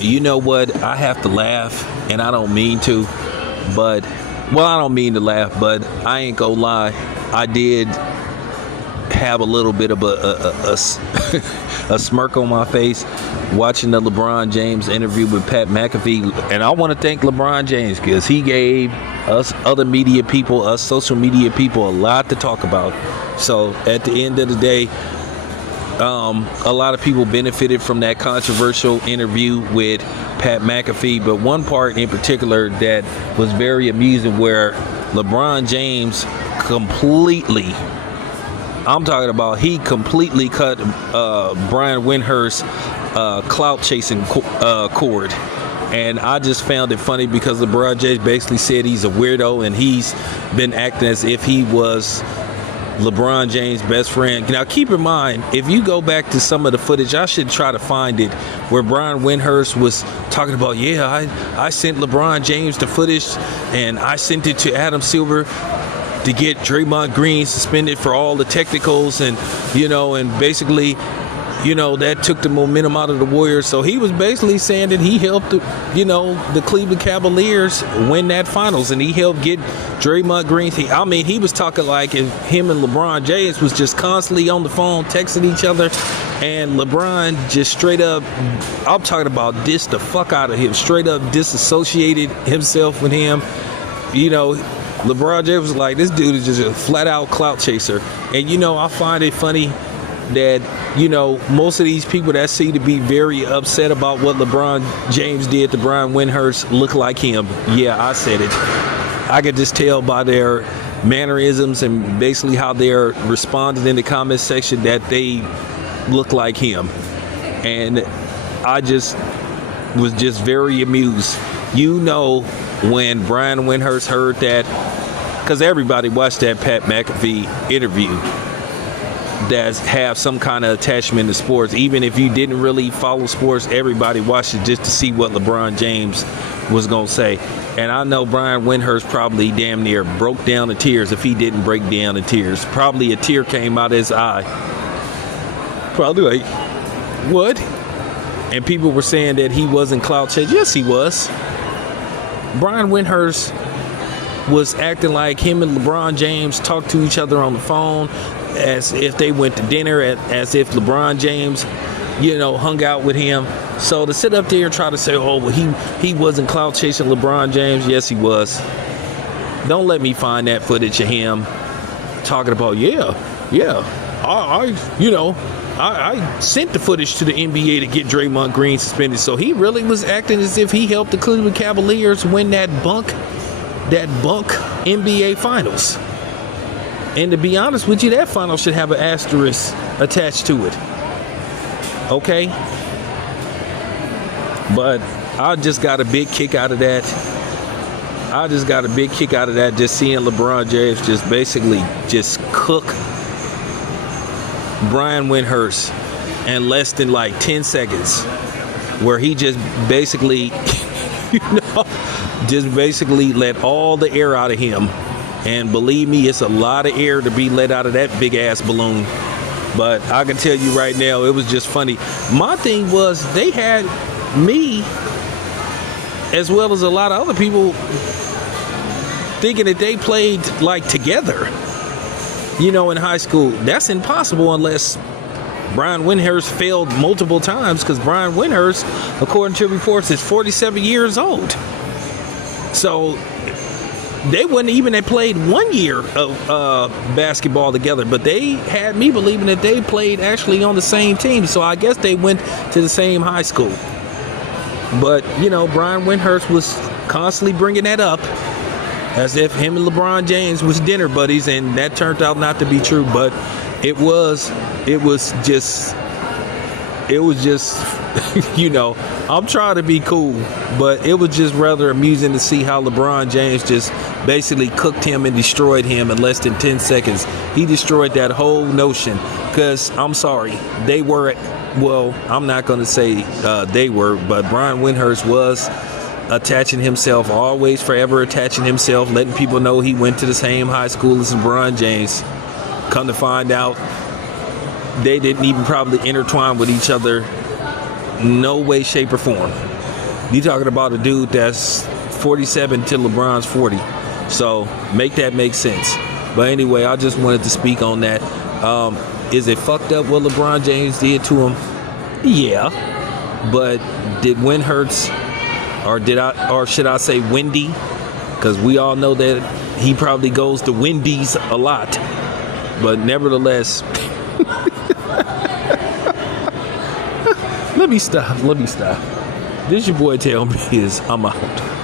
You know what? I have to laugh, and I don't mean to, but, well, I don't mean to laugh, but I ain't gonna lie. I did have a little bit of a smirk on my face watching the LeBron James interview with Pat McAfee. And I want to thank LeBron James because he gave us other media people, us social media people, a lot to talk about. So at the end of the day, a lot of people benefited from that controversial interview with Pat McAfee, but one part in particular that was very amusing where LeBron James completely, I'm talking about, he completely cut Brian Windhorst's clout chasing cord. And I just found it funny because LeBron James basically said he's a weirdo and he's been acting as if he was LeBron James' best friend. Now, keep in mind, if you go back to some of the footage, I should try to find it, where Brian Windhorst was talking about, yeah, I sent LeBron James the footage, and I sent it to Adam Silver to get Draymond Green suspended for all the technicals, and, and basically, that took the momentum out of the Warriors. So he was basically saying that he helped, the Cleveland Cavaliers win that finals, and he helped get Draymond Green. He was talking like if him and LeBron James was just constantly on the phone, texting each other, and LeBron just straight up, I'm talking about dissed the fuck out of him, straight up disassociated himself with him. LeBron James was like, this dude is just a flat out clout chaser. And, I find it funny that, most of these people that seem to be very upset about what LeBron James did to Brian Windhorst look like him. Yeah, I said it. I could just tell by their mannerisms and basically how they're responding in the comment section that they look like him. And I just was just very amused. When Brian Windhorst heard that, because everybody watched that Pat McAfee interview that have some kind of attachment to sports. Even if you didn't really follow sports, everybody watched it just to see what LeBron James was going to say. And I know Brian Windhorst probably damn near broke down in tears if he didn't break down in tears. Probably a tear came out of his eye. Probably like, what? And people were saying that he wasn't clout chasing. Yes, he was. Brian Windhorst was acting like him and LeBron James talked to each other on the phone as if they went to dinner, as if LeBron James, hung out with him. So to sit up there and try to say, oh, well, he wasn't clout chasing LeBron James. Yes, he was. Don't let me find that footage of him talking about, I sent the footage to the NBA to get Draymond Green suspended. So he really was acting as if he helped the Cleveland Cavaliers win that bunk NBA Finals. And to be honest with you, that final should have an asterisk attached to it. Okay? But I just got a big kick out of that. Just seeing LeBron James just basically just cook Brian Windhorst in less than like 10 seconds, where he just basically, let all the air out of him. And believe me, it's a lot of air to be let out of that big ass balloon. But I can tell you right now, it was just funny. My thing was, they had me, as well as a lot of other people, thinking that they played like together, in high school. That's impossible unless Brian Windhorst failed multiple times, because Brian Windhorst, according to reports, is 47 years old. So they wouldn't even have played 1 year of basketball together, but they had me believing that they played actually on the same team. So I guess they went to the same high school. But, Brian Windhorst was constantly bringing that up as if him and LeBron James was dinner buddies, and that turned out not to be true. But it was just I'm trying to be cool, but it was just rather amusing to see how LeBron James just basically cooked him and destroyed him in less than 10 seconds. He destroyed that whole notion, because I'm sorry, they were, well, I'm not going to say they were, but Brian Windhorst was attaching himself, always forever attaching himself, letting people know he went to the same high school as LeBron James. Come to find out, they didn't even probably intertwine with each other, no way, shape, or form. You talking about a dude that's 47 till LeBron's 40. So make that make sense. But anyway, I just wanted to speak on that. Is it fucked up what LeBron James did to him? Yeah. But did Win Hurts, or should I say Wendy? Because we all know that he probably goes to Wendy's a lot. But nevertheless, let me stop. This your boy Tell Me is I'm out.